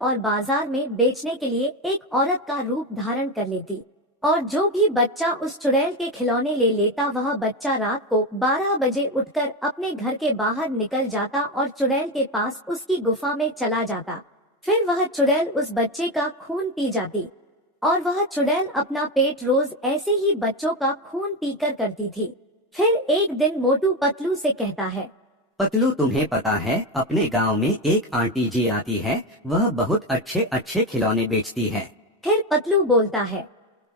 और बाजार में बेचने के लिए एक औरत का रूप धारण कर लेती। और जो भी बच्चा उस चुड़ैल के खिलौने ले लेता, वह बच्चा रात को 12 बजे उठकर अपने घर के बाहर निकल जाता और चुड़ैल के पास उसकी गुफा में चला जाता। फिर वह चुड़ैल उस बच्चे का खून पी जाती और वह चुड़ैल अपना पेट रोज ऐसे ही बच्चों का खून पीकर करती थी। फिर एक दिन मोटू पतलू से कहता है, पतलू, तुम्हें पता है अपने गांव में एक आंटी जी आती है, वह बहुत अच्छे अच्छे खिलौने बेचती है। फिर पतलू बोलता है,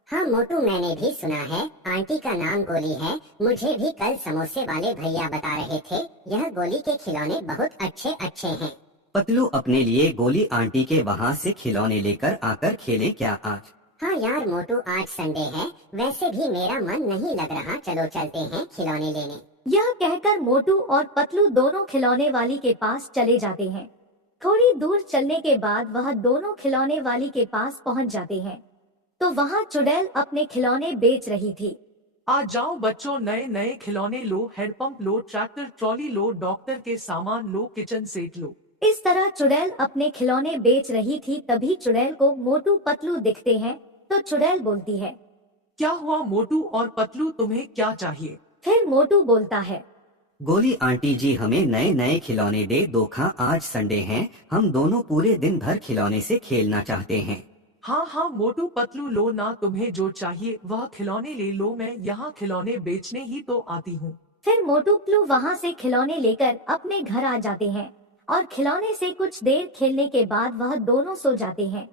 हाँ मोटू, मैंने भी सुना है, आंटी का नाम गोली है। मुझे भी कल समोसे वाले भैया बता रहे थे, यह गोली के खिलौने बहुत अच्छे अच्छे हैं। पतलू, अपने लिए गोली आंटी के वहाँ से खिलौने लेकर आकर खेलें क्या आज? हाँ यार मोटू, आज संडे है, वैसे भी मेरा मन नहीं लग रहा, चलो चलते हैं खिलौने लेने। यह कहकर मोटू और पतलू दोनों खिलौने वाली के पास चले जाते हैं। थोड़ी दूर चलने के बाद वह दोनों खिलौने वाली के पास पहुंच जाते हैं, तो वहां चुड़ैल अपने खिलौने बेच रही थी। आ जाओ बच्चों, नए नए खिलौने लो, हैंडपंप लो, ट्रैक्टर ट्रॉली लो, डॉक्टर के सामान लो, किचन सेट लो। इस तरह चुड़ैल अपने खिलौने बेच रही थी। तभी चुड़ैल को मोटू पतलू दिखते हैं, तो चुड़ैल बोलती है, क्या हुआ मोटू और पतलू, तुम्हें क्या चाहिए? फिर मोटू बोलता है, गोली आंटी जी हमें नए नए खिलौने दे दो, आज संडे है, हम दोनों पूरे दिन भर खिलौने से खेलना चाहते हैं। हाँ हाँ मोटू पतलू, लो ना, तुम्हें जो चाहिए वह खिलौने ले लो, मैं यहाँ खिलौने बेचने ही तो आती हूँ। फिर मोटू पतलू वहाँ से खिलौने लेकर अपने घर आ जाते हैं और खिलौने से कुछ देर खेलने के बाद वह दोनों सो जाते हैं।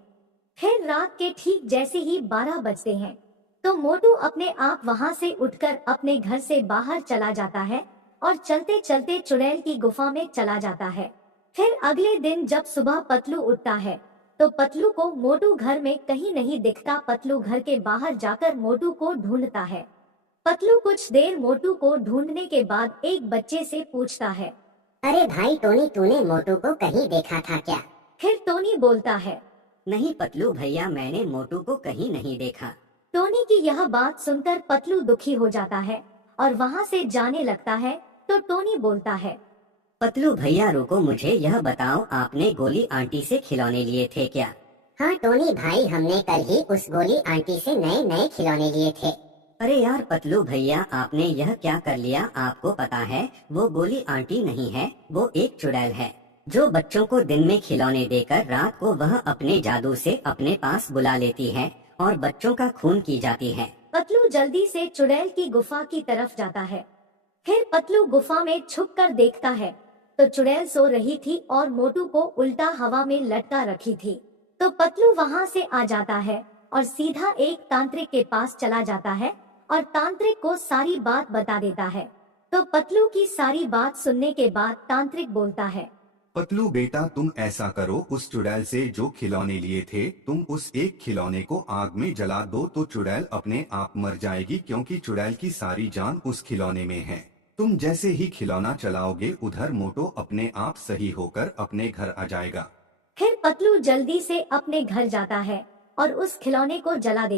फिर रात के ठीक जैसे ही 12 बजते हैं, तो मोटू अपने आप वहाँ से उठकर अपने घर से बाहर चला जाता है और चलते चलते चुड़ैल की गुफा में चला जाता है। फिर अगले दिन जब सुबह पतलू उठता है, तो पतलू को मोटू घर में कहीं नहीं दिखता। पतलू घर के बाहर जाकर मोटू को ढूंढता है। पतलू कुछ देर मोटू को ढूंढने के बाद एक बच्चे से पूछता है, अरे भाई टोनी, तूने मोटू को कहीं देखा था क्या? फिर टोनी बोलता है, नहीं पतलू भैया, मैंने मोटू को कहीं नहीं देखा। टोनी की यह बात सुनकर पतलू दुखी हो जाता है और वहाँ से जाने लगता है। तो टोनी बोलता है, पतलू भैया रुको, मुझे यह बताओ, आपने गोली आंटी से खिलौने लिए थे क्या? हाँ टोनी भाई, हमने कल ही उस गोली आंटी से नए नए खिलौने लिए थे। अरे यार पतलू भैया, आपने यह क्या कर लिया? आपको पता है वो गोली आंटी नहीं है, वो एक चुड़ैल है जो बच्चों को दिन में खिलौने देकर रात को वह अपने जादू से अपने पास बुला लेती है और बच्चों का खून की जाती है। पतलू जल्दी से चुड़ैल की गुफा की तरफ जाता है। फिर पतलू गुफा में छुपकर देखता है, तो चुड़ैल सो रही थी और मोटू को उल्टा हवा में लटका रखी थी। तो पतलू वहाँ से आ जाता है और सीधा एक तांत्रिक के पास चला जाता है और तांत्रिक को सारी बात बता देता है। तो पतलू की सारी बात सुनने के बाद तांत्रिक बोलता है, पतलू बेटा, तुम ऐसा करो, उस चुड़ैल से जो खिलौने लिए थे, तुम उस एक खिलौने को आग में जला दो तो चुड़ैल अपने आप मर जाएगी, क्योंकि चुड़ैल की सारी जान उस खिलौने में है। तुम जैसे ही खिलौना चलाओगे, उधर मोटू अपने आप सही होकर अपने घर आ जाएगा। फिर पतलू जल्दी से अपने घर जाता है और उस खिलौने को जला देता है।